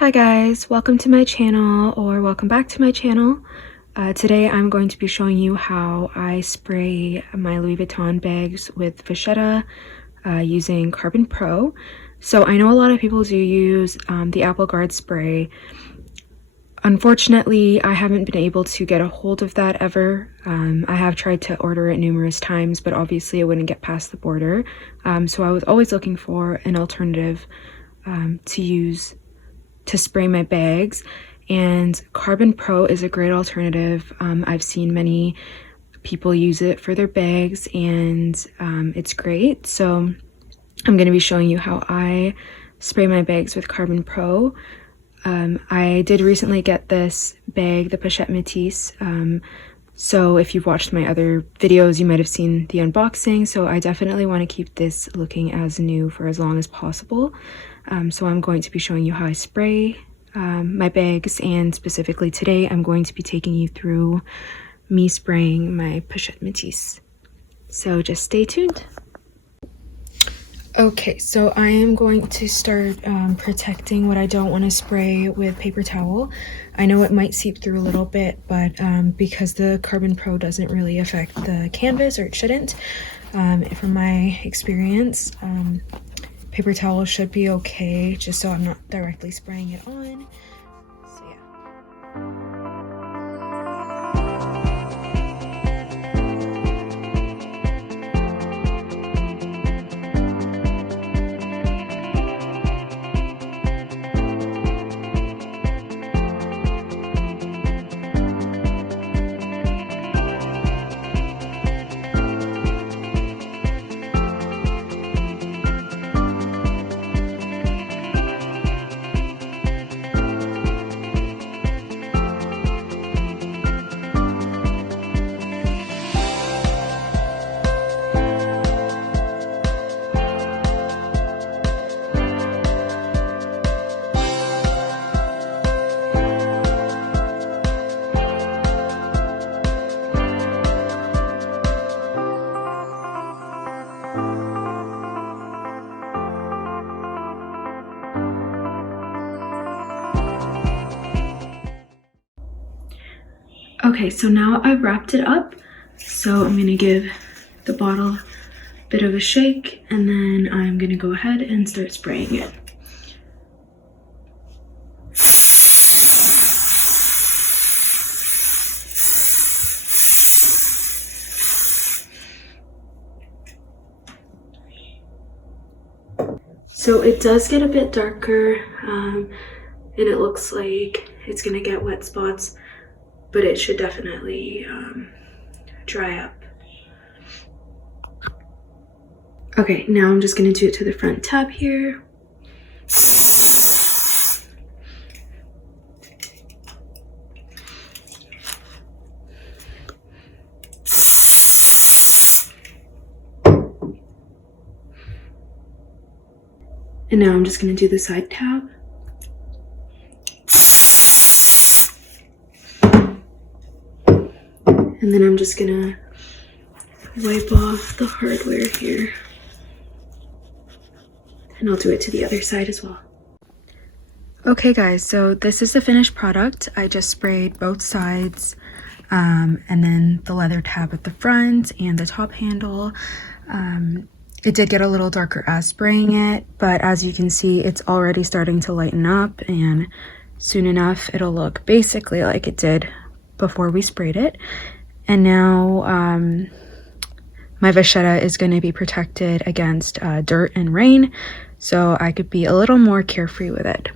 Hi guys, welcome to my channel, or welcome back to my channel. Today I'm going to be showing you how I spray my Louis Vuitton bags with Vachetta using Carbon Pro. So I know a lot of people do use the Apple Garde spray. Unfortunately, I haven't been able to get a hold of that ever. I have tried to order it numerous times, but obviously it wouldn't get past the border. So I was always looking for an alternative to use to spray my bags, and Carbon Pro is a great alternative. I've seen many people use it for their bags, and it's great. So I'm going to be showing you how I spray my bags with Carbon Pro. I did recently get this bag, the Pochette Metis. So if you've watched my other videos, you might have seen the unboxing. So I definitely want to keep this looking as new for as long as possible. So I'm going to be showing you how I spray my bags, and specifically today I'm going to be taking you through me spraying my Pochette Metis. So just stay tuned. Okay, so I am going to start protecting what I don't want to spray with paper towel. I know it might seep through a little bit, but because the Carbon Pro doesn't really affect the canvas, or it shouldn't, from my experience, paper towel should be okay, just so I'm not directly spraying it on. So yeah. Okay, so now I've wrapped it up, so I'm gonna give the bottle a bit of a shake, and then I'm gonna go ahead and start spraying it. So it does get a bit darker, and it looks like it's gonna get wet spots, but it should definitely dry up. Okay, now I'm just gonna do it to the front tab here. And now I'm just gonna do the side tab. And then I'm just gonna wipe off the hardware here. And I'll do it to the other side as well. Okay guys, so this is the finished product. I just sprayed both sides, and then the leather tab at the front and the top handle. It did get a little darker as spraying it, but as you can see, it's already starting to lighten up, and soon enough it'll look basically like it did before we sprayed it. And now my Vachetta is going to be protected against dirt and rain, so I could be a little more carefree with it.